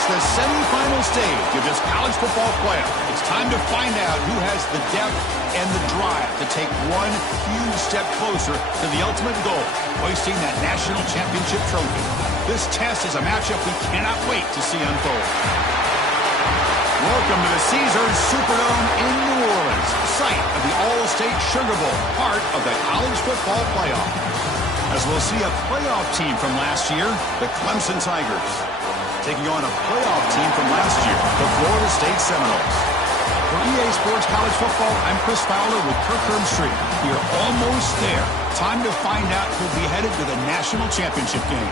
It's the semifinal stage of this college football playoff. It's time to find out who has the depth and the drive to take one huge step closer to the ultimate goal, hoisting that national championship trophy. This test is a matchup we cannot wait to see unfold. Welcome to the Caesars Superdome in New Orleans, site of the All-State Sugar Bowl, part of the college football playoff. As we'll see a playoff team from last year, the Clemson Tigers, taking on a playoff team from last year, the Florida State Seminoles. For EA Sports College Football, I'm Chris Fowler with Kirk Herbstreit. We are almost there. Time to find out who'll be headed to the national championship game.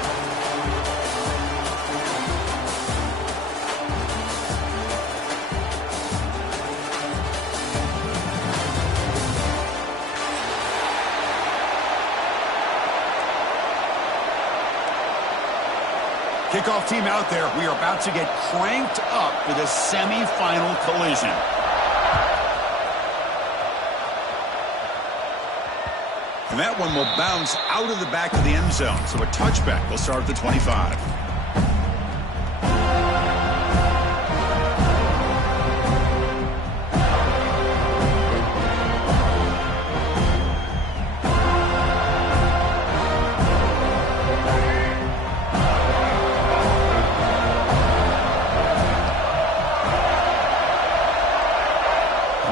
Kickoff team out there. We are about to get cranked up for the semifinal collision. And that one will bounce out of the back of the end zone. So a touchback will start at the 25.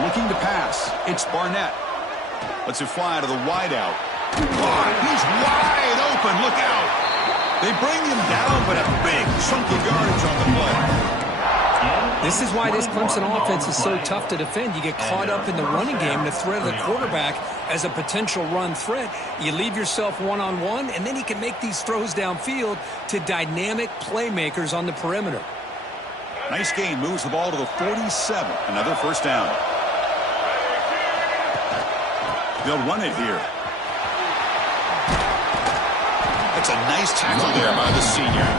Looking to pass. It's Barnett. Lets it fly to the wideout. Oh, he's wide open. Look out. They bring him down, but a big chunk of yardage on the play. This is why this Clemson offense is so tough to defend. You get caught up in the running game, the threat of the quarterback as a potential run threat. You leave yourself one-on-one, and then he can make these throws downfield to dynamic playmakers on the perimeter. Nice gain. Moves the ball to the 47. Another first down. They'll run it here. That's a nice tackle there by the senior.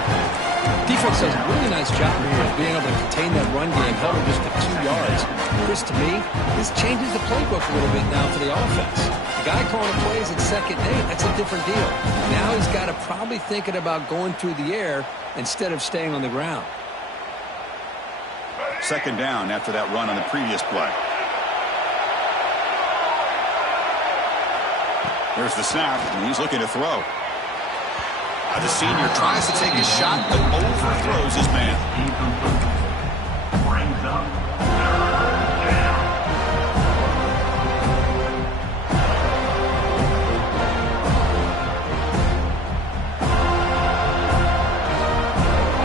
Defense does a really nice job here of being able to contain that run game, held him just to 2 yards. Chris, to me, this changes the playbook a little bit now for the offense. The guy calling the plays at 2nd and 8, that's a different deal. Now he's got to probably thinking about going through the air instead of staying on the ground. 2nd down after that run on the previous play. There's the snap, and he's looking to throw. The senior tries to take a shot, but overthrows his man. Brings up 3rd down.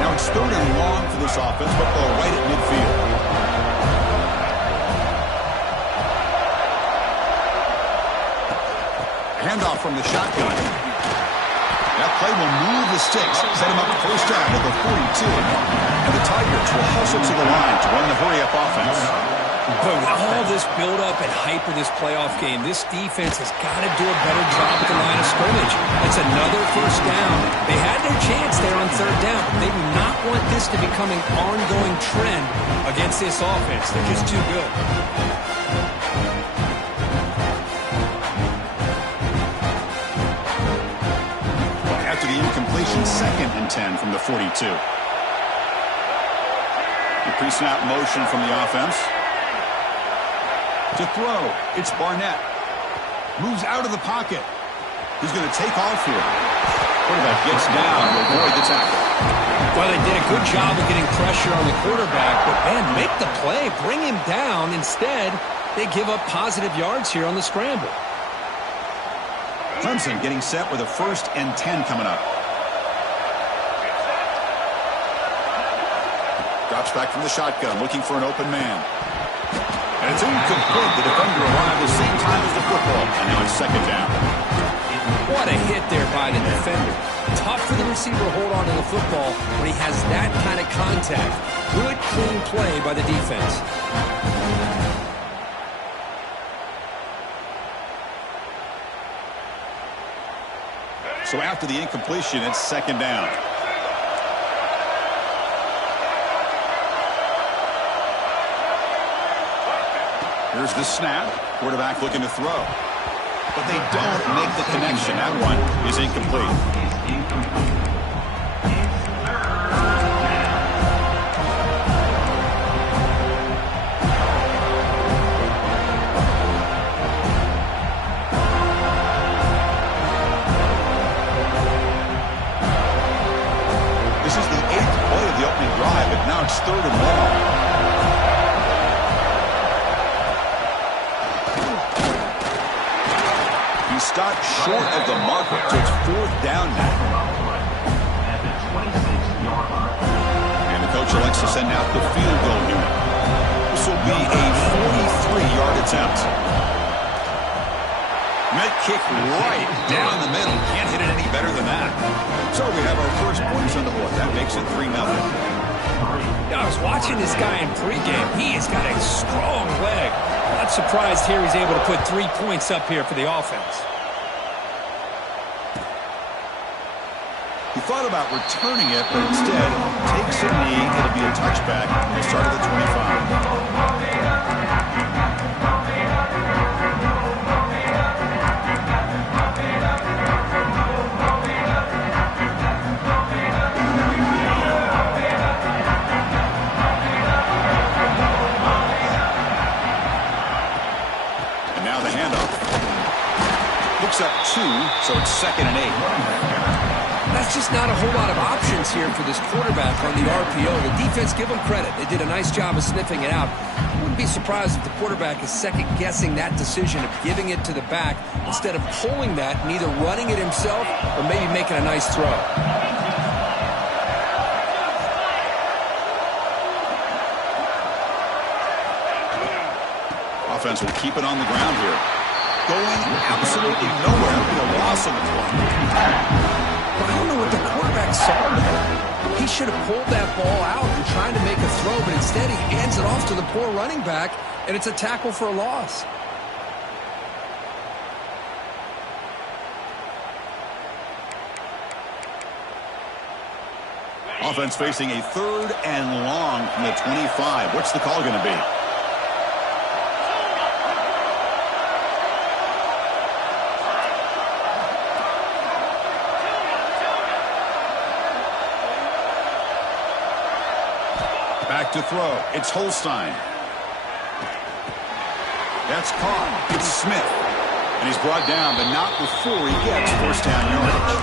Now it's 3rd and long for this offense, but ball right at midfield. Handoff from the shotgun. That play will move the sticks, set him up first down at the 42. And the Tigers will hustle to the line to run the hurry-up offense. But with all this build-up and hype of this playoff game, this defense has got to do a better job at the line of scrimmage. It's another first down. They had their chance there on 3rd down, but they do not want this to become an ongoing trend against this offense. They're just too good. After the incompletion, 2nd and 10 from the 42. The pre-snap motion from the offense. To throw, it's Barnett. Moves out of the pocket. He's going to take off here. Quarterback gets down to avoid the tackle. Well, they did a good job of getting pressure on the quarterback, but, man, make the play. Bring him down. Instead, they give up positive yards here on the scramble. Clemson getting set with a 1st and 10 coming up. Drops back from the shotgun, looking for an open man. And it's incomplete. The defender arrived at the same time as the football. And now it's 2nd down. What a hit there by the defender. Tough for the receiver to hold on to the football when he has that kind of contact. Good, clean play by the defense. So after the incompletion, it's 2nd down. Here's the snap. Quarterback looking to throw. But they don't make the connection. That one is incomplete. It's 3rd and long. He stopped short of the marker, so it's 4th down now. And the coach elects to send out the field goal unit. This will be a 43-yard attempt. Met kick right down the middle. Can't hit it any better than that. So we have our first points on the board. That makes it 3-0. I was watching this guy in pregame. He has got a strong leg. Not surprised here he's able to put 3 points up here for the offense. He thought about returning it, but instead takes a knee. It'll be a touchback at the start of the 25. And now the handoff. Picks up 2, so it's 2nd and 8. That's just not a whole lot of options here for this quarterback on the RPO. The defense, give them credit. They did a nice job of sniffing it out. I wouldn't be surprised if the quarterback is second-guessing that decision of giving it to the back instead of pulling that and either running it himself or maybe making a nice throw. Offense will keep it on the ground here. Going absolutely nowhere with a loss on the play. I don't know what the quarterback saw there. He should have pulled that ball out and tried to make a throw, but instead he hands it off to the poor running back, and it's a tackle for a loss. Offense facing a 3rd and long from the 25. What's the call going to be? Back to throw. It's Holstein. That's caught. It's Smith. And he's brought down, but not before he gets 1st down yardage.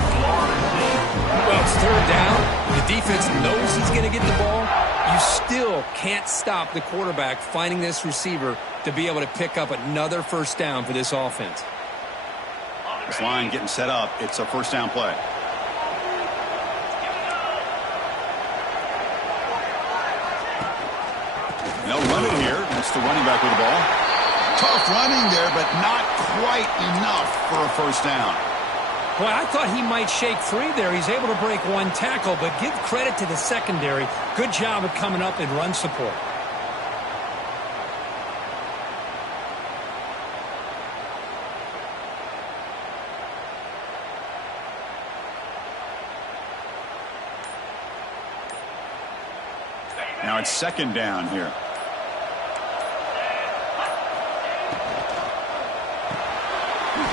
Well, it's 3rd down. The defense knows he's going to get the ball. You still can't stop the quarterback finding this receiver to be able to pick up another 1st down for this offense. This line getting set up. It's a 1st down play. They'll run it here. That's the running back with the ball. Tough running there, but not quite enough for a 1st down. Well, I thought he might shake free there. He's able to break 1 tackle, but give credit to the secondary. Good job of coming up and run support. Now it's 2nd down here.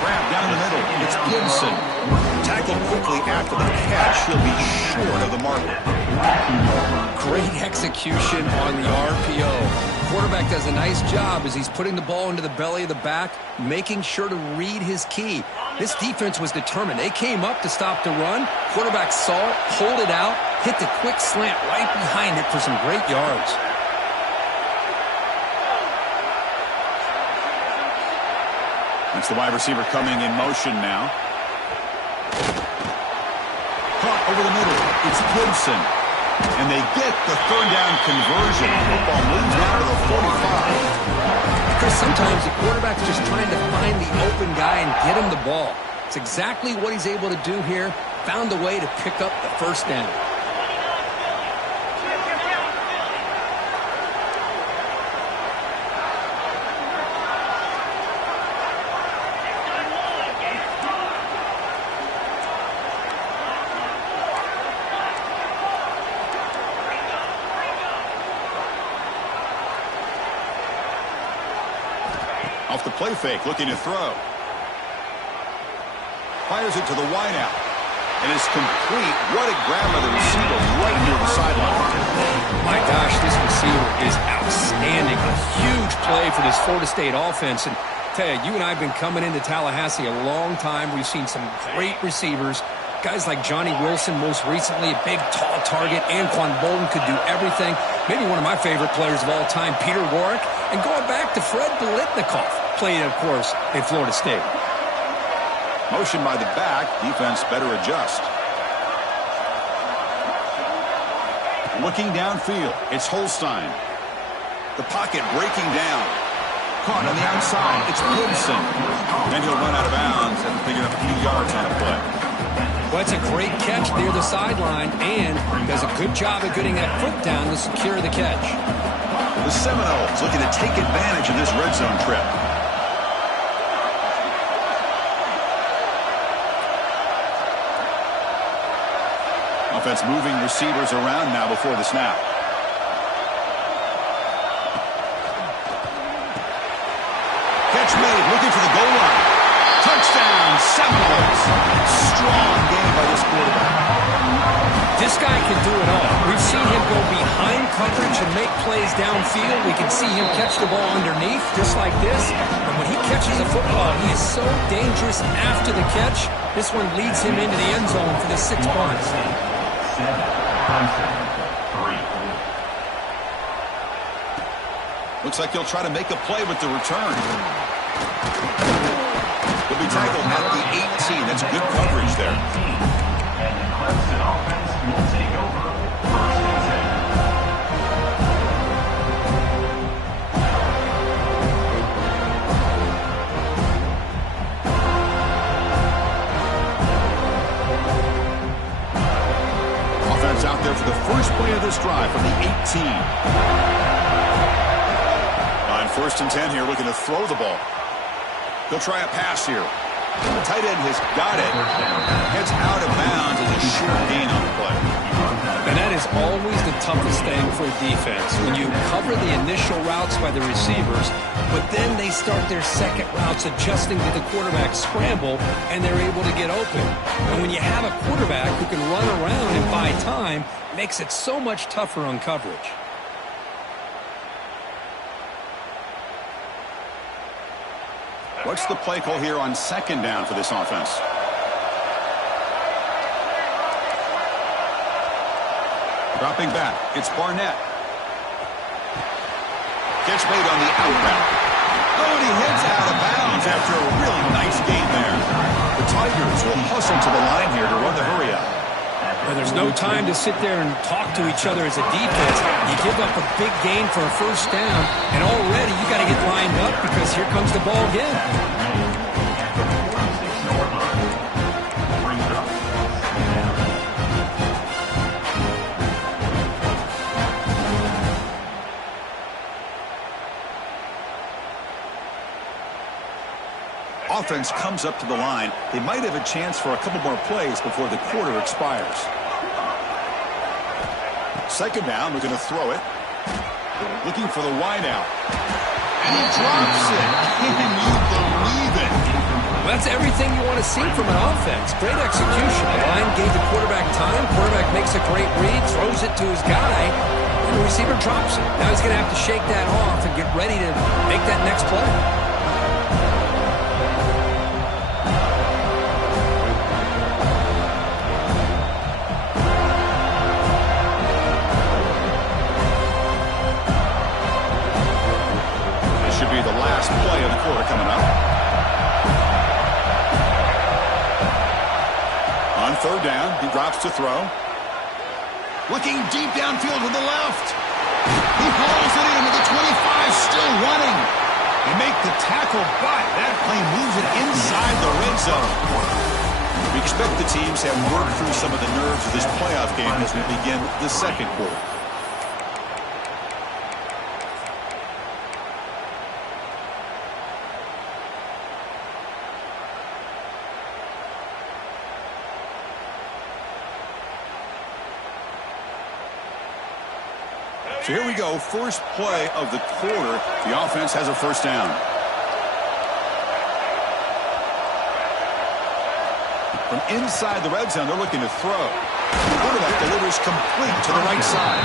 Grab down the middle. It's Gibson. Tackled quickly after the catch. He'll be short of the marker. Great execution on the RPO. Quarterback does a nice job as he's putting the ball into the belly of the back, making sure to read his key. This defense was determined. They came up to stop the run. Quarterback saw it, pulled it out, hit the quick slant right behind it for some great yards. That's the wide receiver coming in motion now. Caught over the middle. It's Gibson. And they get the 3rd down conversion. Football moves down to the 45. Chris, sometimes the quarterback's just trying to find the open guy and get him the ball. It's exactly what he's able to do here. Found a way to pick up the 1st down. Off the play fake, looking to throw. Fires it to the wideout. And it's complete. What a grab by the receiver right near the sideline. My gosh, this receiver is outstanding. A huge play for this Florida State offense. And tell you, you and I have been coming into Tallahassee a long time. We've seen some great receivers. Guys like Johnny Wilson, most recently a big, tall target. Anquan Bolden could do everything. Maybe one of my favorite players of all time, Peter Warrick. And going back to Fred Biletnikoff, played, of course, in Florida State. Motion by the back. Defense better adjust. Looking downfield. It's Holstein. The pocket breaking down. Caught on the outside. It's Gibson. And he'll run out of bounds after picking up a few yards on the play. Well, it's a great catch near the sideline, and does a good job of getting that foot down to secure the catch. The Seminoles looking to take advantage of this red zone trip. Offense moving receivers around now before the snap. Catch made, looking for the goal line. Touchdown, Seminoles. Strong game by this quarterback. This guy can do it all. We've seen him go behind coverage and make plays downfield. We can see him catch the ball underneath, just like this. And when he catches a football, he is so dangerous after the catch. This one leads him into the end zone for the 6 points. Looks like he'll try to make a play with the return. He'll be tackled at the 18. That's good coverage there. And the Clemson offense will take over 1st and 10. Offense out there for the first play of this drive from the 18. On 1st and 10 here, looking to throw the ball. He'll try a pass here. The tight end has got it. Heads out of bounds as a short gain on the play. And that is always the toughest thing for a defense. When you cover the initial routes by the receivers, but then they start their second routes adjusting to the quarterback's scramble, and they're able to get open. And when you have a quarterback who can run around and buy time, it makes it so much tougher on coverage. What's the play call here on 2nd down for this offense? Dropping back, it's Barnett. Catch made on the out route. Oh, and he heads out of bounds after a really nice gain there. The Tigers will hustle to the line here to run the hurry up. Well, there's no time to sit there and talk to each other as a defense. You give up a big gain for a 1st down, and already you got to get lined up because here comes the ball again. Offense comes up to the line. They might have a chance for a couple more plays before the quarter expires. 2nd down, we're going to throw it. Looking for the wide out. And he drops it. Can you believe it? Well, that's everything you want to see from an offense. Great execution. The line gave the quarterback time. Quarterback makes a great read, throws it to his guy, and the receiver drops it. Now he's going to have to shake that off and get ready to make that next play. Play of the quarter coming up. On 3rd down, he drops to throw. Looking deep downfield to the left. He hauls it in with the 25, still running. They make the tackle, but that play moves it inside the red zone. We expect the teams have worked through some of the nerves of this playoff game as we begin the 2nd quarter. So here we go, first play of the quarter. The offense has a 1st down. From inside the red zone, they're looking to throw. The quarterback delivers complete to the right side.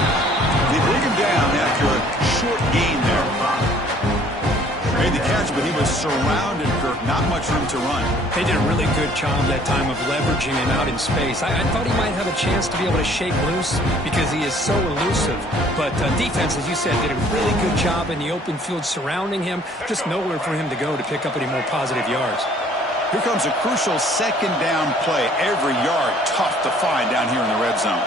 They bring him down after a short gain there. Made the catch, but he was surrounded, Kirk. Not much room to run. They did a really good job that time of leveraging him out in space. I thought he might have a chance to be able to shake loose because he is so elusive. But defense, as you said, did a really good job in the open field surrounding him. Just nowhere for him to go to pick up any more positive yards. Here comes a crucial second down play. Every yard tough to find down here in the red zone.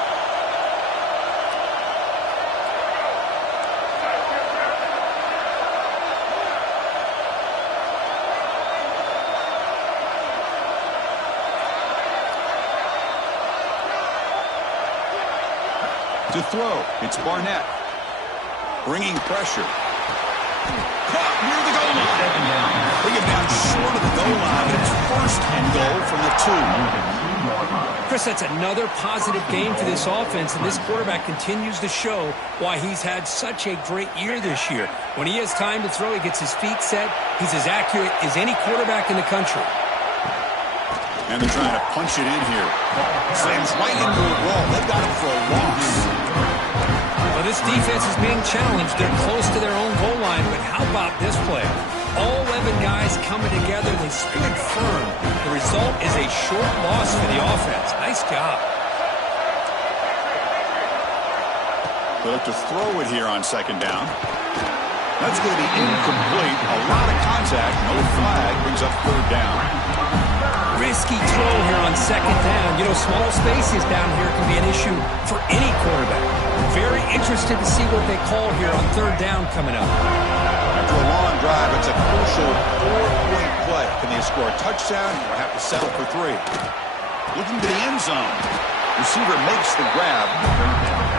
To throw, it's Barnett. Bringing pressure. Caught near the goal line. Bring it down short of the goal line, but it's first and goal from the 2. Chris, that's another positive game for this offense, and this quarterback continues to show why he's had such a great year this year. When he has time to throw, he gets his feet set. He's as accurate as any quarterback in the country. And they're trying to punch it in here. Slams right into the wall. They've got him for a loss. Well, this defense is being challenged. They're close to their own goal line, but how about this play? All 11 guys coming together. They stood firm. The result is a short loss for the offense. Nice job. They'll have to throw it here on second down. That's going to be incomplete. A lot of contact. No flag. Brings up third down. Risky throw here on second down. You know, small spaces down here can be an issue for any quarterback. Very interested to see what they call here on third down coming up. After a long drive, it's a crucial 4-point play. Can they score a touchdown or have to settle for 3? Looking to the end zone. Receiver makes the grab,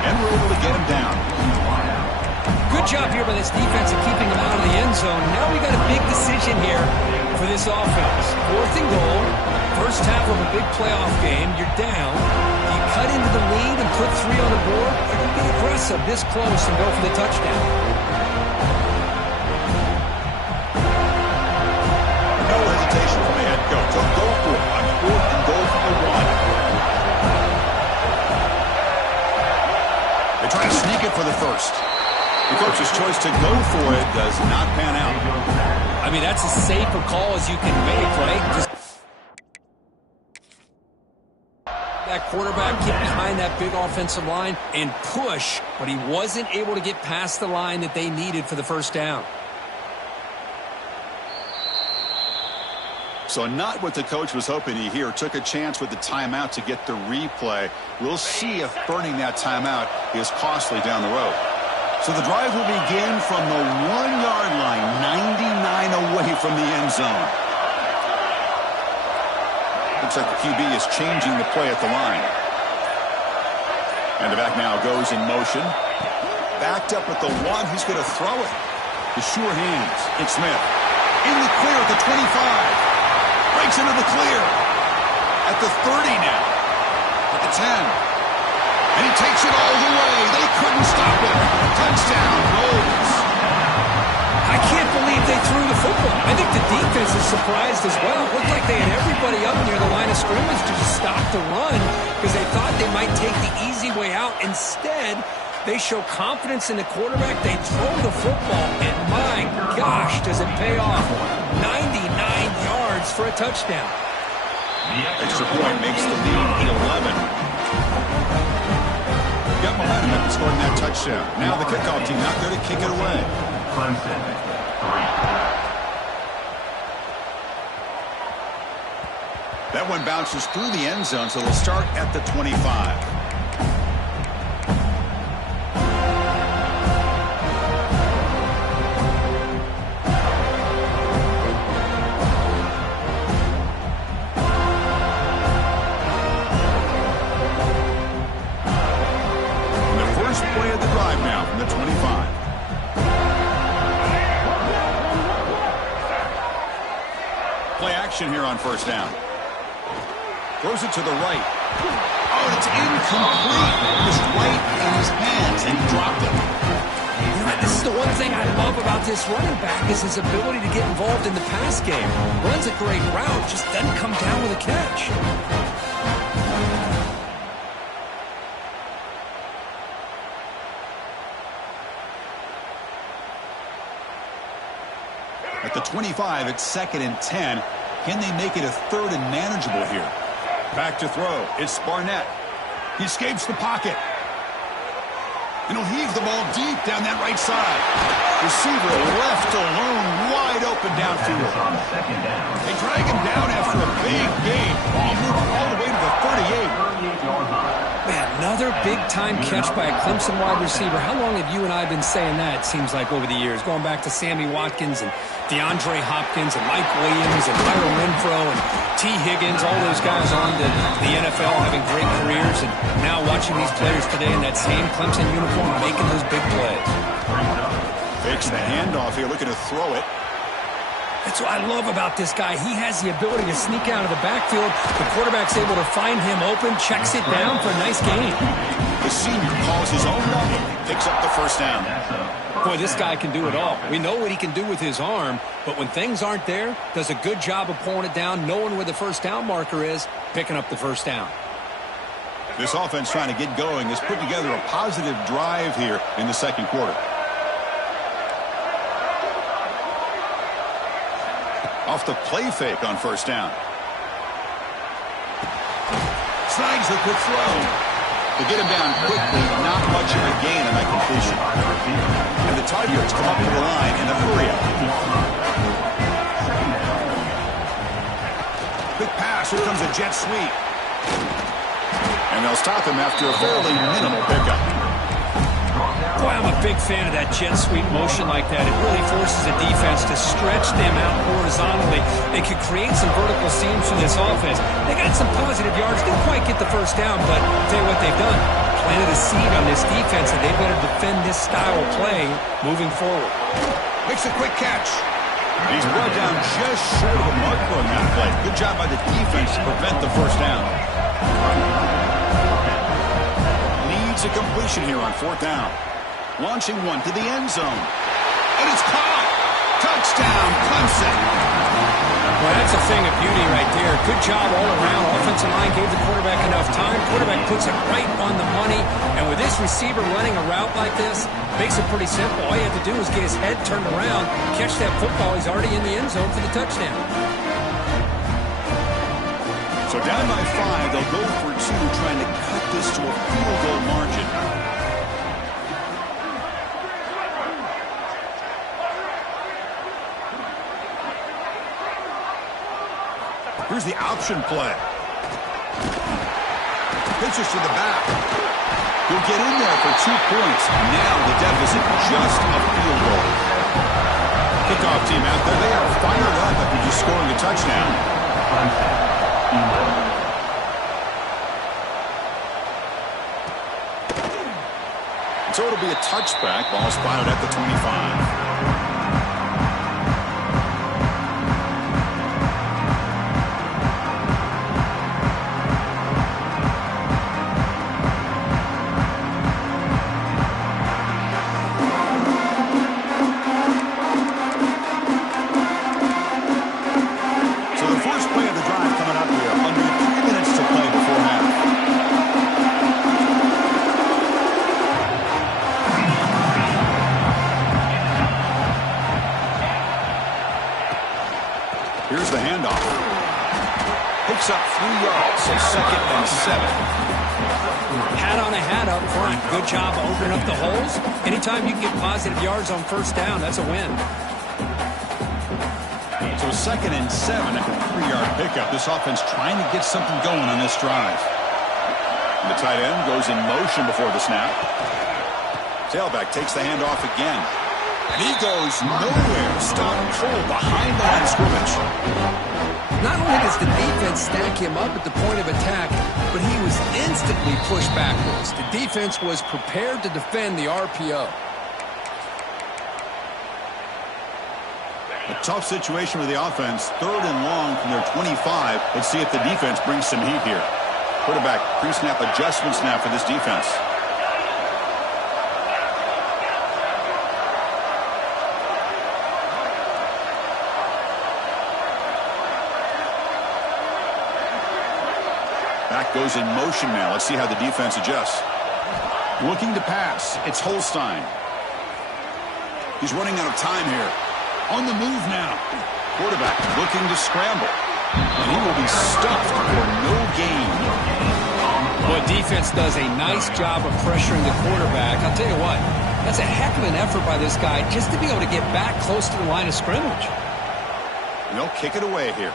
and we're able to get him down. Good job here by this defense of keeping him out of the end zone. Now we got a big decision here for this offense. 4th and goal. First half of a big playoff game. You're down. You cut into the lead and put 3 on the board. You're going to be aggressive this close and go for the touchdown. No hesitation from the head coach. They'll go for it on 4th and goal from the 1. They try to sneak it for the first. The coach's choice to go for it does not pan out. I mean, that's as safe a call as you can make, right? That quarterback get behind that big offensive line and push, but he wasn't able to get past the line that they needed for the first down. So not what the coach was hoping to hear. Took a chance with the timeout to get the replay. We'll see if burning that timeout is costly down the road. So the drive will begin from the 1-yard line, 99 away from the end zone. Looks like the QB is changing the play at the line. And the back now goes in motion. Backed up at the 1. He's going to throw it. The sure hands. It's Smith. In the clear at the 25. Breaks into the clear. At the 30 now. At the 10. And he takes it all the way. They couldn't stop it. Touchdown, Wolves. I can't believe they threw the football. I think the defense is surprised as well. It looked like they had everybody up near the line of scrimmage to just stop the run because they thought they might take the easy way out. Instead, they show confidence in the quarterback. They throw the football, and my gosh, does it pay off. 99 yards for a touchdown. Extra point makes the lead 11. Got momentum after scoring that touchdown. Now the kickoff team out there to kick it away. Clemson, 3. That one bounces through the end zone, so they'll start at the 25. Play of the drive now from the 25. Play action here on first down. Throws it to the right. Oh, it's incomplete. Just right in his hands, and he dropped it. This is the one thing I love about this running back is his ability to get involved in the pass game. Runs a great route, just doesn't come down with a catch. At the 25, it's 2nd and 10. Can they make it a 3rd and manageable here? Back to throw. It's Barnett. He escapes the pocket. And he'll heave the ball deep down that right side. Receiver left alone, wide open downfield. They drag him down after a big gain. Ball moving all the way to the 38. Man, another big-time catch by a Clemson wide receiver. How long have you and I been saying that, it seems like, over the years? Going back to Sammy Watkins and DeAndre Hopkins and Mike Williams and Myron Renfro and T. Higgins, all those guys on to the NFL having great careers, and now watching these players today in that same Clemson uniform making those big plays. Fakes the handoff here, looking to throw it. That's what I love about this guy. He has the ability to sneak out of the backfield. The quarterback's able to find him open, checks it down for a nice gain. The senior calls his own number, picks up the first down. Boy, this guy can do it all. We know what he can do with his arm, but when things aren't there, does a good job of pulling it down, knowing where the first down marker is, picking up the first down. This offense trying to get going has put together a positive drive here in the second quarter. Off the play fake on first down. Snags the quick throw. To get him down quickly, not much of a gain on that completion. And the Tigers come up to the line in a hurry-up. Quick pass, here comes a jet sweep. And they'll stop him after a fairly minimal pickup. Boy, I'm a big fan of that jet sweep motion like that. It really forces the defense to stretch them out horizontally. They could create some vertical seams for this offense. They got some positive yards. Didn't quite get the first down, but I'll tell you what they've done. Planted a seed on this defense, and they better defend this style of play moving forward. Makes a quick catch. He's brought down just short of the marker on that play. Good job by the defense to prevent the first down. Needs a completion here on fourth down. Launching one to the end zone. And it's caught. Touchdown, Clemson. Well, that's a thing of beauty right there. Good job all around. Offensive line gave the quarterback enough time. Quarterback puts it right on the money. And with this receiver running a route like this, makes it pretty simple. All you have to do is get his head turned around, catch that football. He's already in the end zone for the touchdown. So down by 5, they'll go for 2, trying to cut this to a field goal margin. Here's the option play. Pitches to the back. He'll get in there for 2 points. Now the deficit just a field goal. Kickoff team out there. They are fired up after just scoring a touchdown. So it'll be a touchback. Ball spotted at the 25. Here's the handoff. Picks up 3 yards, so 2nd and 7. Hat on a hat up front. Good job opening up the holes. Anytime you can get positive yards on first down, that's a win. So 2nd and 7 after a 3-yard pickup. This offense trying to get something going on this drive. And the tight end goes in motion before the snap. Tailback takes the handoff again. And he goes nowhere. Stop cold behind the line of scrimmage. Not only does the defense stack him up at the point of attack, but he was instantly pushed backwards. The defense was prepared to defend the RPO. A tough situation for the offense. 3rd and long from their 25. Let's see if the defense brings some heat here. Quarterback pre-snap adjustments now for this defense. Back goes in motion now. Let's see how the defense adjusts. Looking to pass. It's Holstein. He's running out of time here. On the move now. Quarterback looking to scramble. And he will be stuffed for no gain. Well, defense does a nice job of pressuring the quarterback. I'll tell you what, that's a heck of an effort by this guy just to be able to get back close to the line of scrimmage. And they'll kick it away here.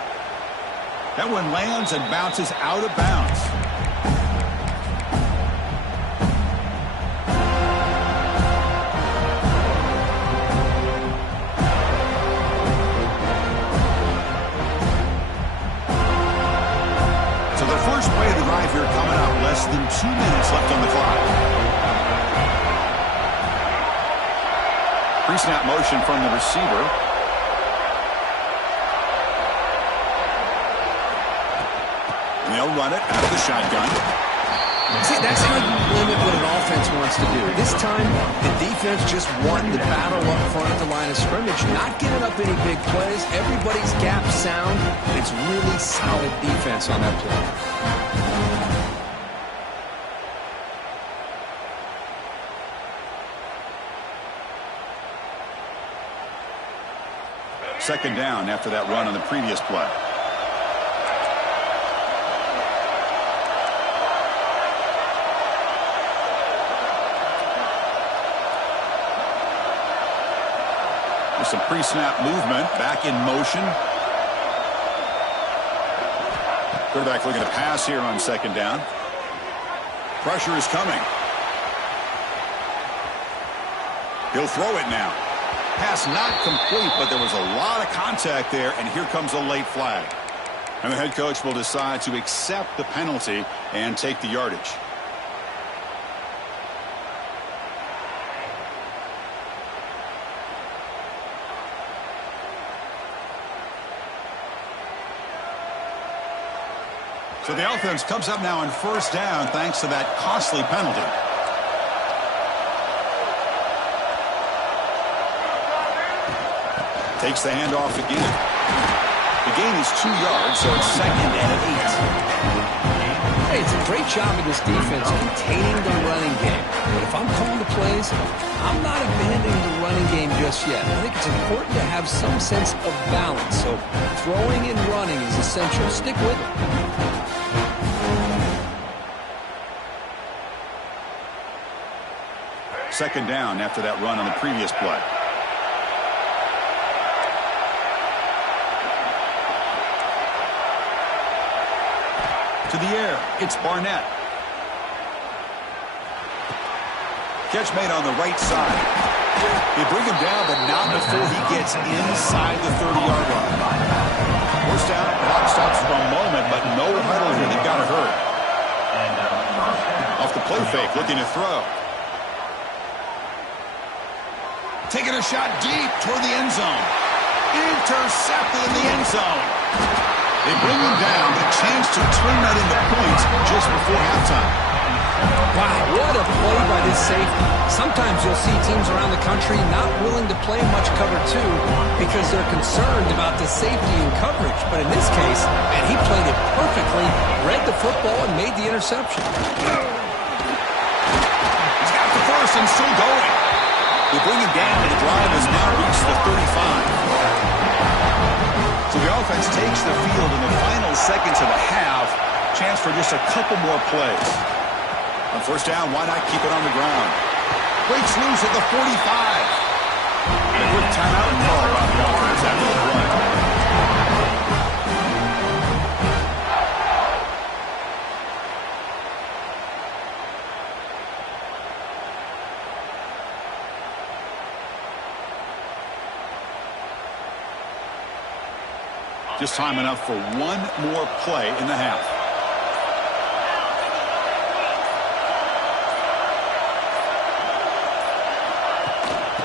That one lands and bounces out of bounds. So the first play of the drive here coming up. Less than 2 minutes left on the clock. Pre-snap motion from the receiver. And they'll run it out of the shotgun. See, that's how you limit what an offense wants to do. This time, the defense just won the battle up front at the line of scrimmage, not giving up any big plays. Everybody's gap sound. It's really solid defense on that play. Second down after that run on the previous play. With some pre-snap movement, back in motion. Quarterback looking to pass here on second down. Pressure is coming. He'll throw it now. Pass not complete, but there was a lot of contact there, and here comes a late flag. And the head coach will decide to accept the penalty and take the yardage. So the offense comes up now on first down thanks to that costly penalty. Takes the handoff again. The gain is 2 yards, so it's 2nd and 8. Hey, it's a great job of this defense containing the running game. But if I'm calling the plays, I'm not abandoning the running game just yet. I think it's important to have some sense of balance. So throwing and running is essential. Stick with it. Second down after that run on the previous play. To the air, it's Barnett. Catch made on the right side. They bring him down, but not before he gets inside the 30-yard line. First down, clock stops for a moment, but no huddle here. They've got to hurry. Off the play fake, looking to throw. Taking a shot deep toward the end zone. Intercepted in the end zone. They bring him down, but a chance to turn that into points just before halftime. Wow, what a play by this safety. Sometimes you'll see teams around the country not willing to play much cover 2 because they're concerned about the safety and coverage. But in this case, man, he played it perfectly, read the football, and made the interception. He's got the first and still going. They bring him down, and the drive has now reached the 35. So the offense takes the field in the final seconds of the half. Chance for just a couple more plays. On first down, why not keep it on the ground? Breaks loose at the 45. And a quick timeout call by the offense after the run. Just time enough for one more play in the half.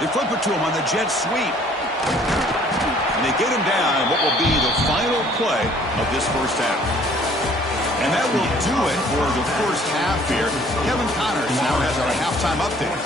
They flip it to him on the jet sweep. And they get him down what will be the final play of this first half. And that will do it for the first half here. Kevin Connors now has our halftime update.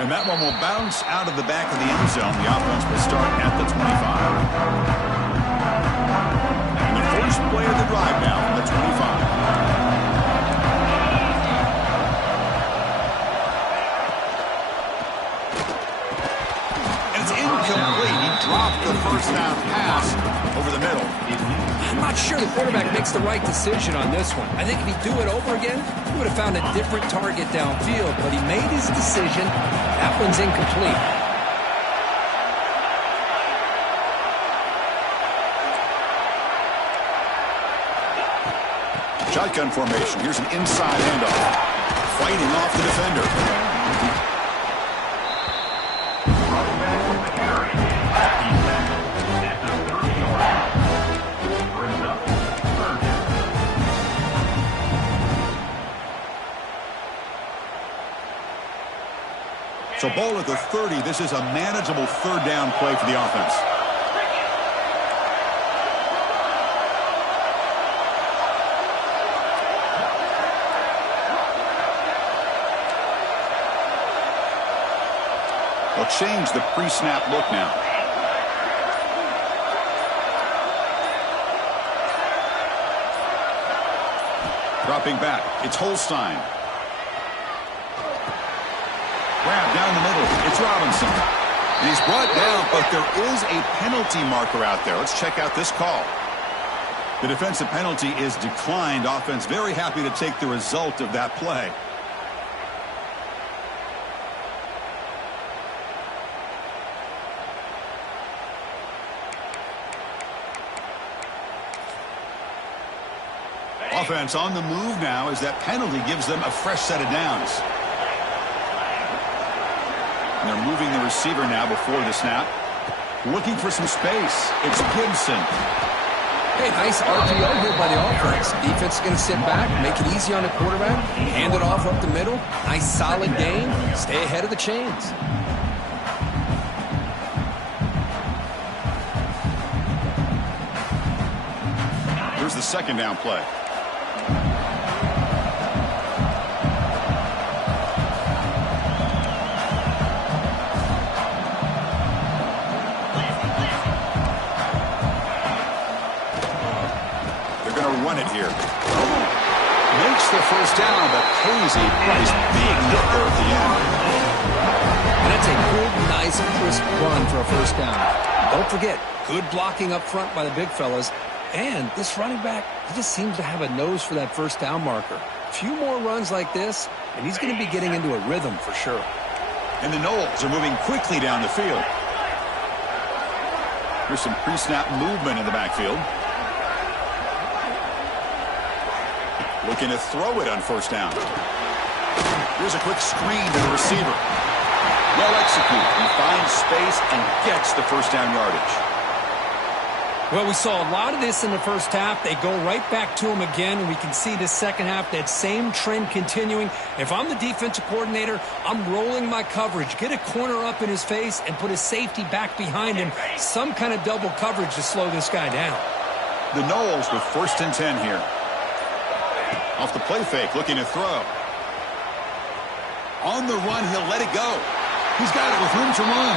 And that one will bounce out of the back of the end zone. The offense will start at the 25. And the first play of the drive now from the 25. And it's incomplete. He dropped the first down pass over the middle. I'm not sure the quarterback makes the right decision on this one. I think if he'd do it over again, he would have found a different target downfield, but he made his decision. That one's incomplete. Shotgun formation. Here's an inside handoff. Fighting off the defender. So ball at the 30. This is a manageable third down play for the offense. They'll change the pre-snap look now. Dropping back. It's Holstein. Grab down the middle. It's Robinson. And he's brought down, but there is a penalty marker out there. Let's check out this call. The defensive penalty is declined. Offense very happy to take the result of that play. Offense on the move now as that penalty gives them a fresh set of downs. And they're moving the receiver now before the snap. Looking for some space. It's Gibson. Hey, nice RPO here by the offense. Defense is going to sit back, make it easy on the quarterback, hand it off up the middle. Nice solid gain. Stay ahead of the chains. Here's the second down play. Run it here. Makes the first down, but pays a price big hit there at the end. And that's a good, nice, crisp run for a first down. Don't forget, good blocking up front by the big fellas. And this running back, he just seems to have a nose for that first down marker. A few more runs like this, and he's going to be getting into a rhythm for sure. And the Noles are moving quickly down the field. Here's some pre-snap movement in the backfield. Looking to throw it on first down. Here's a quick screen to the receiver. Well executed. He finds space and gets the first down yardage. Well, we saw a lot of this in the first half. They go right back to him again, and we can see the second half, that same trend continuing. If I'm the defensive coordinator, I'm rolling my coverage. Get a corner up in his face and put a safety back behind him. Some kind of double coverage to slow this guy down. The Noles with 1st and 10 here. Off the play fake, looking to throw. On the run, he'll let it go. He's got it with room to run.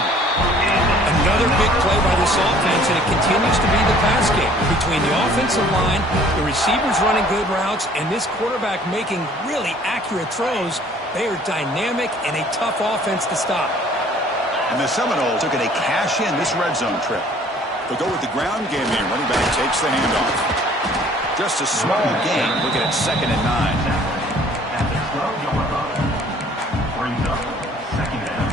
Another big play by this offense, and it continues to be the pass game. Between the offensive line, the receivers running good routes, and this quarterback making really accurate throws, they are dynamic and a tough offense to stop. And the Seminoles looking to cash in this red zone trip. They'll go with the ground game here. Running back takes the handoff. Just a small gain. Looking at 2nd and 9. At the 12-yard line. Brings up 2nd down.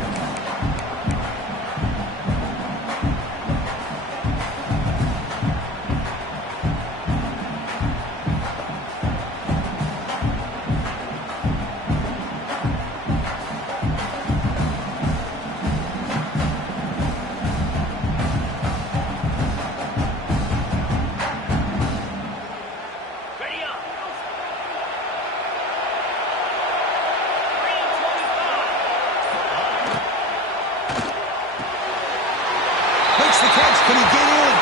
The catch. Can he get in?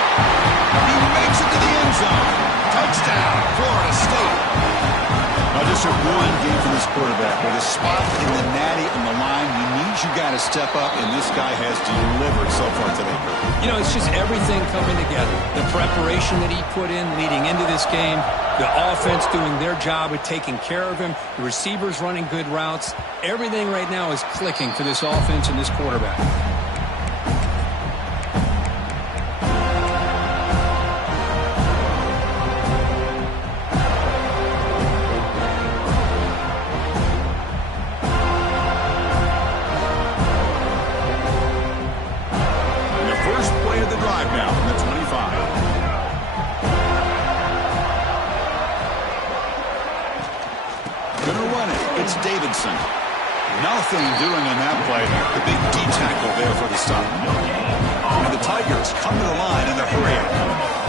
He makes it to the end zone. Touchdown, Florida State. Now just a one game for this quarterback. With a spot in the natty on the line, you need Sometimes you got to step up, and this guy has delivered so far today. You know, it's just everything coming together. The preparation that he put in leading into this game, the offense doing their job of taking care of him, the receivers running good routes. Everything right now is clicking for this offense and this quarterback. Davidson. Nothing doing on that play. The big D tackle there for the stop. And the Tigers come to the line in their hurry up.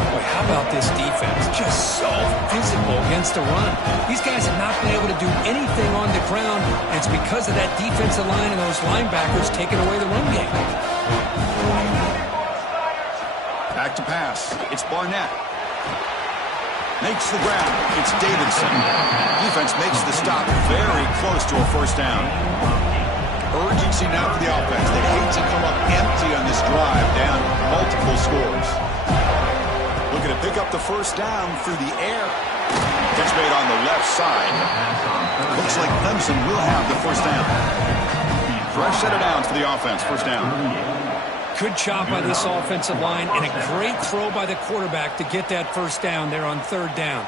Boy, how about this defense? Just so physical against the run. These guys have not been able to do anything on the ground, and it's because of that defensive line and those linebackers taking away the run game. Back to pass. It's Barnett. Makes the ground. It's Davidson. Defense makes the stop very close to a first down. Urgency now for the offense. They hate to come up empty on this drive, down multiple scores. Looking to pick up the first down through the air. Catch made on the left side. Looks like Clemson will have the first down. Fresh set of downs for the offense. First down. Good job by this offensive line and a great throw by the quarterback to get that first down there on third down.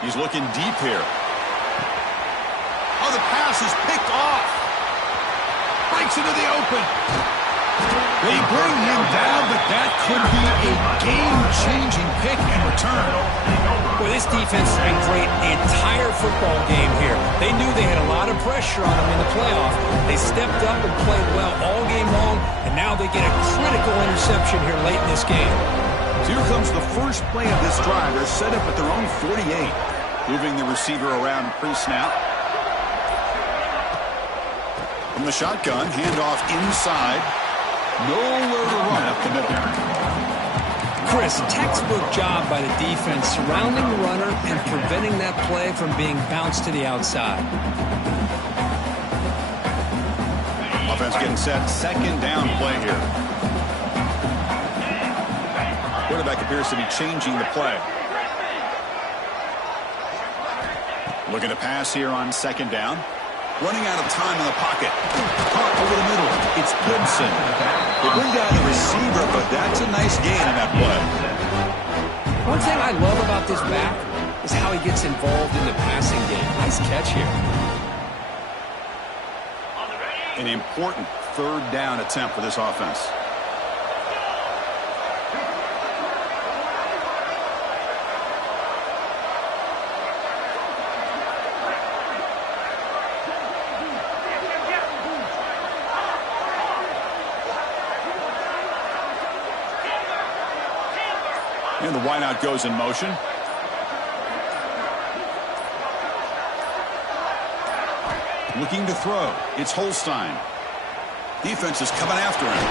He's looking deep here. Oh, the pass is picked off. Breaks into the open. They bring him down, but that could be a game-changing pick and return. Boy, this defense has been great the entire football game here. They knew they had a lot of pressure on them in the playoff. They stepped up and played well all game long, and now they get a critical interception here late in this game. So here comes the first play of this drive. They're set up at their own 48. Moving the receiver around pre-snap. From the shotgun, handoff inside. Nowhere to run up the middle. Chris, textbook job by the defense surrounding the runner and preventing that play from being bounced to the outside. Offense getting set. Second down play here. Quarterback appears to be changing the play. Looking to pass here on second down. Running out of time in the pocket. Caught over the middle. It's Gibson. They bring down the receiver, but that's a nice gain in that play. One thing I love about this back is how he gets involved in the passing game. Nice catch here. An important third down attempt for this offense. And the wideout goes in motion. Looking to throw. It's Holstein. Defense is coming after him.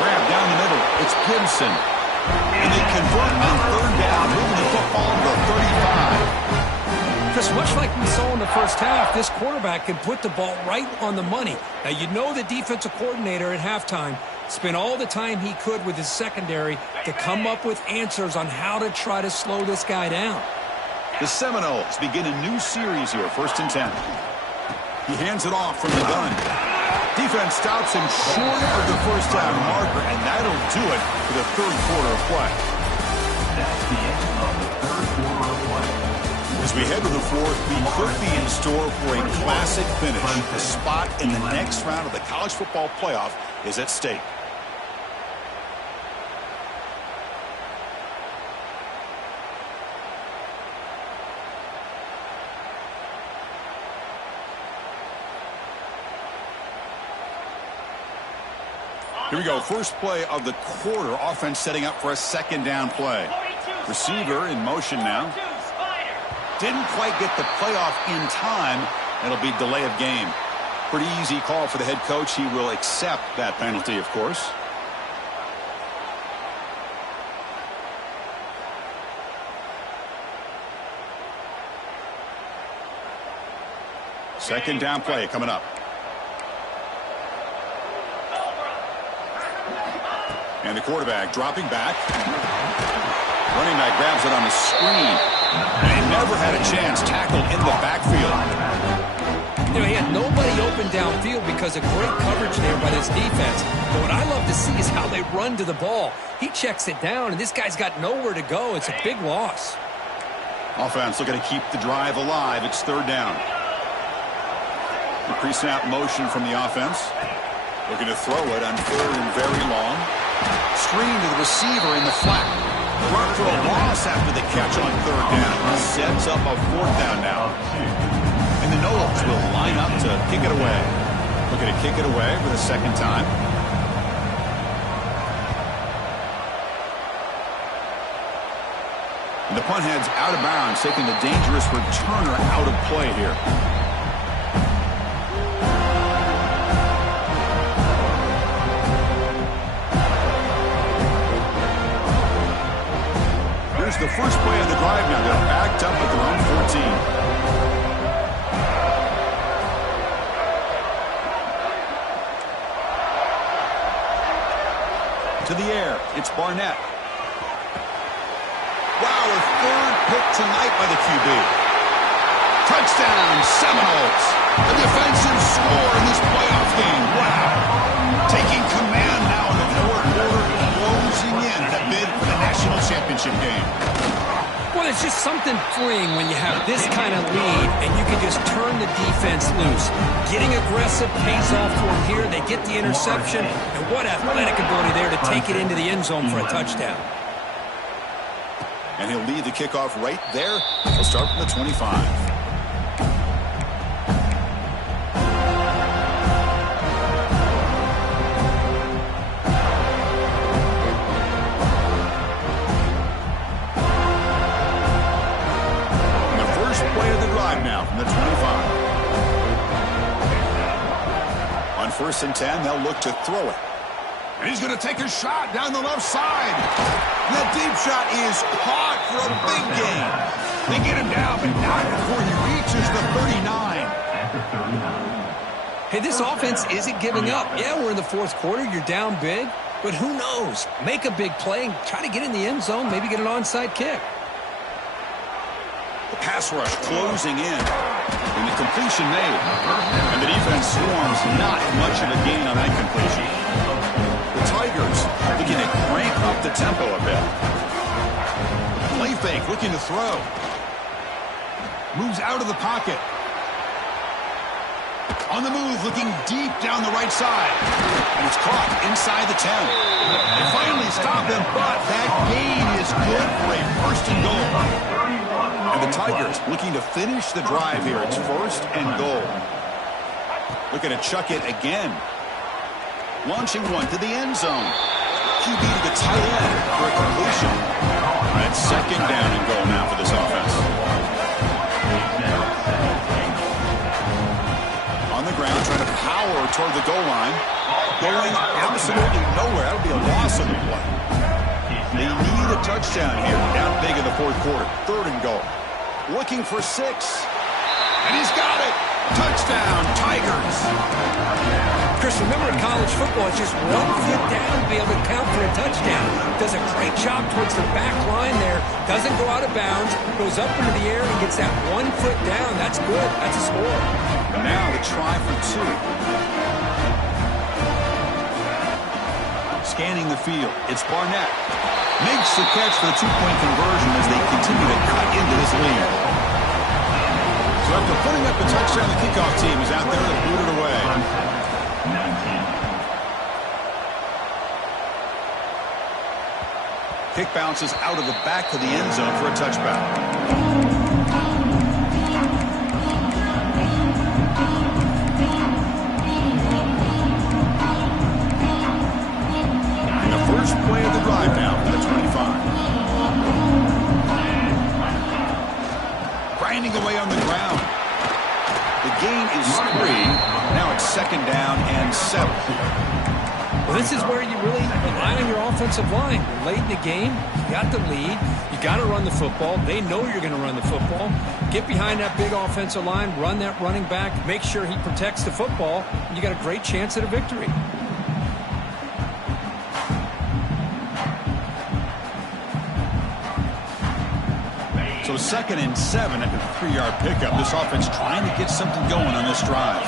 Grab down the middle. It's Gibson. And they convert on third down, moving the football to the 35. Just much like we saw in the first half, this quarterback can put the ball right on the money. Now, you know the defensive coordinator at halftime spent all the time he could with his secondary to come up with answers on how to try to slow this guy down. The Seminoles begin a new series here, 1st and 10. He hands it off from the gun. Defense stops him short of the first down marker, and that'll do it for the third quarter of play. That's the end of the third quarter of play. As we head to the fourth, we could be in store for a classic finish. A spot in the next round of the college football playoff is at stake. Here we go. First play of the quarter. Offense setting up for a second down play. Receiver in motion now. Didn't quite get the playoff in time. It'll be delay of game. Pretty easy call for the head coach. He will accept that penalty, of course. Second down play coming up. And the quarterback dropping back. Running back grabs it on the screen. And he never had a chance tackled in the backfield. You know, he had nobody open downfield because of great coverage there by this defense. But what I love to see is how they run to the ball. He checks it down, and this guy's got nowhere to go. It's a big loss. Offense looking to keep the drive alive. It's third down. The pre-snap motion from the offense. Looking to throw it on third and very long. Screen to the receiver in the flat. Run for a loss after the catch on third down. Sets up a fourth down now. And the Noles will line up to kick it away. Looking to kick it away for the second time. And the punt heads out of bounds, taking the dangerous returner out of play here. Here's the first play of the drive now. They're backed up at their own 14. To the air, it's Barnett. Wow, a third pick tonight by the QB. Touchdown, Seminoles. A defensive score in this playoff game. Wow. Taking command now in the fourth quarter, closing in a bid for the national championship game. Well, it's just something freeing when you have this kind of lead and you can just turn the defense loose. Getting aggressive pays off for them here. They get the interception, and what athletic ability there to take it into the end zone for a touchdown. And he'll lead the kickoff right there. He'll start from the 25. Now from the 25. On 1st and 10, they'll look to throw it. And he's going to take a shot down the left side. That deep shot is caught for a big gain. They get him down, but not before he reaches the 39. Hey, this offense isn't giving up. Yeah, we're in the fourth quarter. You're down big. But who knows? Make a big play and try to get in the end zone, maybe get an onside kick. The pass rush closing in. And the completion made. And the defense swarms not much of a gain on that completion. The Tigers looking to crank up the tempo a bit. Play fake, looking to throw. Moves out of the pocket. On the move, looking deep down the right side. And it's caught inside the 10. They finally stop him, but that gain is good for a first and goal. And the Tigers looking to finish the drive here. It's 1st and goal. Looking to chuck it again. Launching one to the end zone. QB to the tight end for a completion. And it's 2nd down and goal now for this offense. On the ground, trying to power toward the goal line. Going absolutely nowhere. That would be a loss of the play. They need a touchdown here. Down big in the fourth quarter. 3rd and goal. Looking for 6. And he's got it. Touchdown, Tigers. Chris, remember in college football, it's just 1 foot down to be able to count for a touchdown. Does a great job towards the back line there. Doesn't go out of bounds. Goes up into the air and gets that 1 foot down. That's good. That's a score. And now the try for 2. Scanning the field. It's Barnett. Makes the catch for the 2-point conversion as they continue to cut into this lead. So after putting up a touchdown, the kickoff team is out there to boot it away. Kick bounces out of the back to the end zone for a touchback. First play of the drive now for the 25. Grinding away on the ground. The gain is 3. Now it's 2nd down and 7. Well, this is where you really rely on your offensive line. You're late in the game. You got the lead. You got to run the football. They know you're going to run the football. Get behind that big offensive line. Run that running back. Make sure he protects the football. And you got a great chance at a victory. So 2nd and 7 after the 3-yard pickup. This offense trying to get something going on this drive.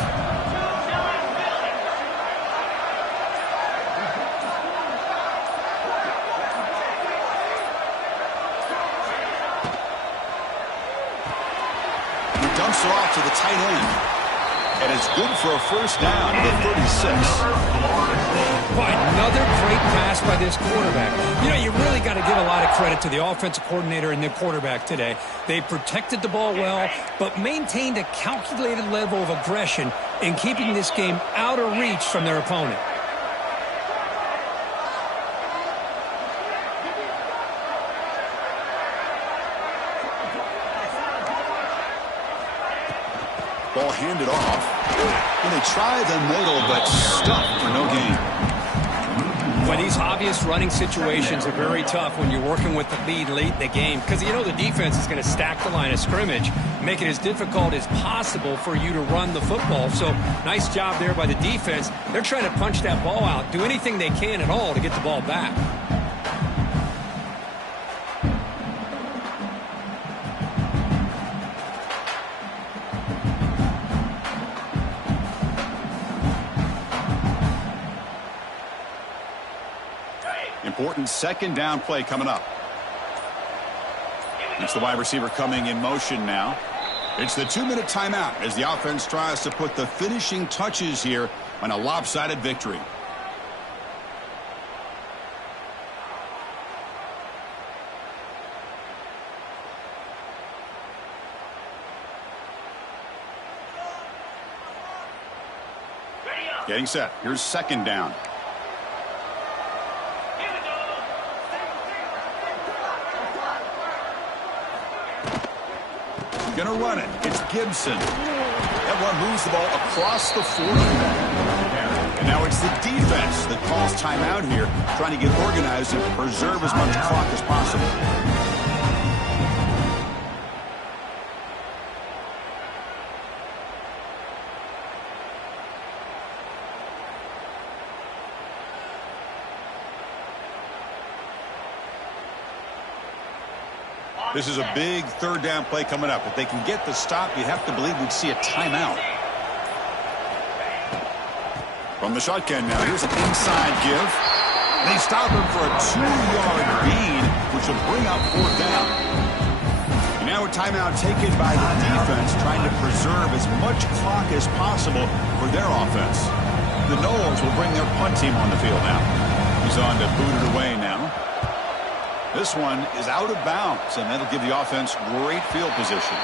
He dumps it off to the tight end. And it's good for a first down to the 36. Boy, another great pass by this quarterback. You know, you really got to give a lot of credit to the offensive coordinator and the quarterback today. They protected the ball well, but maintained a calculated level of aggression in keeping this game out of reach from their opponent. Ball handed off. And they try the middle, but stuffed for no gain. Well, these obvious running situations are very tough when you're working with the lead late in the game, because you know the defense is going to stack the line of scrimmage, make it as difficult as possible for you to run the football. So nice job there by the defense. They're trying to punch that ball out, do anything they can at all to get the ball back. Important 2nd down play coming up. It's the wide receiver coming in motion now. It's the 2-minute timeout as the offense tries to put the finishing touches here on a lopsided victory. Getting set. Here's 2nd down. Gonna run it. It's Gibson. That one moves the ball across the 40. And now it's the defense that calls timeout here, trying to get organized and preserve as much clock as possible. This is a big 3rd down play coming up. If they can get the stop, you have to believe we'd see a timeout. From the shotgun now, here's an inside give. They stop him for a 2-yard gain, which will bring up 4th down. And now a timeout taken by the defense, trying to preserve as much clock as possible for their offense. The Noles will bring their punt team on the field now. He's on to boot it away now. This one is out of bounds, and that'll give the offense great field position.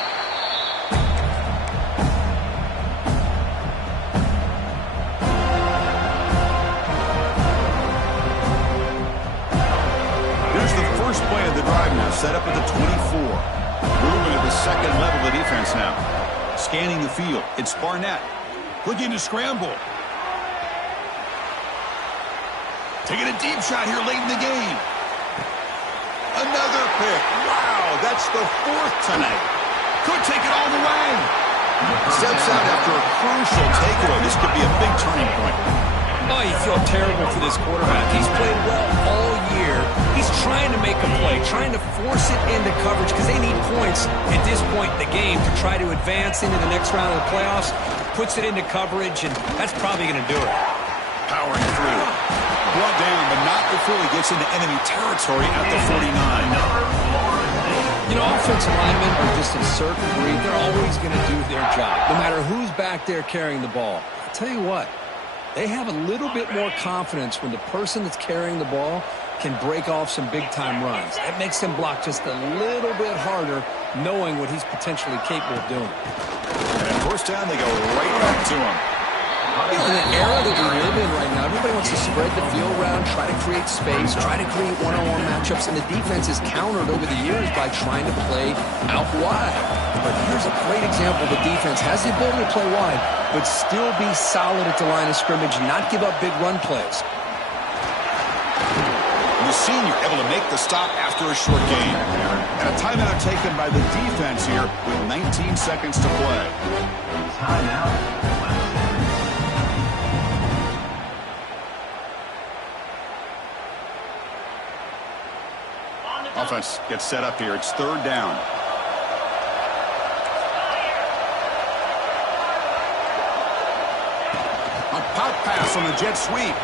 Here's the first play of the drive now, set up at the 24. Moving at the 2nd level of the defense now. Scanning the field, it's Barnett. Looking to scramble. Taking a deep shot here late in the game. Another pick. Wow, that's the 4th tonight. Could take it all the way. Steps out after a crucial takeaway. This could be a big turning point. Oh, you feel terrible for this quarterback. He's played well all year. He's trying to make a play, trying to force it into coverage because they need points at this point in the game to try to advance into the next round of the playoffs. Puts it into coverage, and that's probably going to do it. Powering through. Brought down, but not before he gets into enemy territory at the 49. You know, offensive linemen are just a certain breed. They're always going to do their job, no matter who's back there carrying the ball. I'll tell you what, they have a little bit more confidence when the person that's carrying the ball can break off some big-time runs. That makes them block just a little bit harder, knowing what he's potentially capable of doing. And at first down, they go right back to him. You know, in the era that we live in right now, everybody wants to spread the field around, try to create space, try to create one-on-one matchups, and the defense is countered over the years by trying to play out wide. But here's a great example. The defense has the ability to play wide, but still be solid at the line of scrimmage, not give up big run plays. The senior able to make the stop after a short gain. And a timeout taken by the defense here with 19 seconds to play. Timeout. Offense gets set up here. It's 3rd down. on the jet sweep.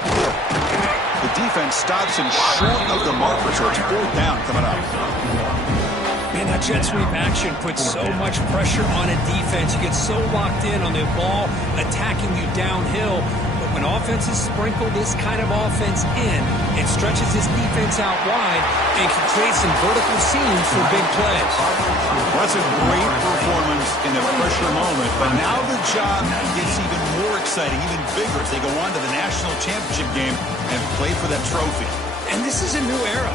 The defense stops him short of the marker, so it's 4th down coming up. Man, that jet sweep action puts so much pressure on a defense. You get so locked in on the ball attacking you downhill. But when offenses sprinkle this kind of offense in, it stretches this defense out wide and can create some vertical seams for big plays. That's a great performance in a pressure moment, but now the job gets even more exciting, even bigger as they go on to the national championship game and play for that trophy. And this is a new era.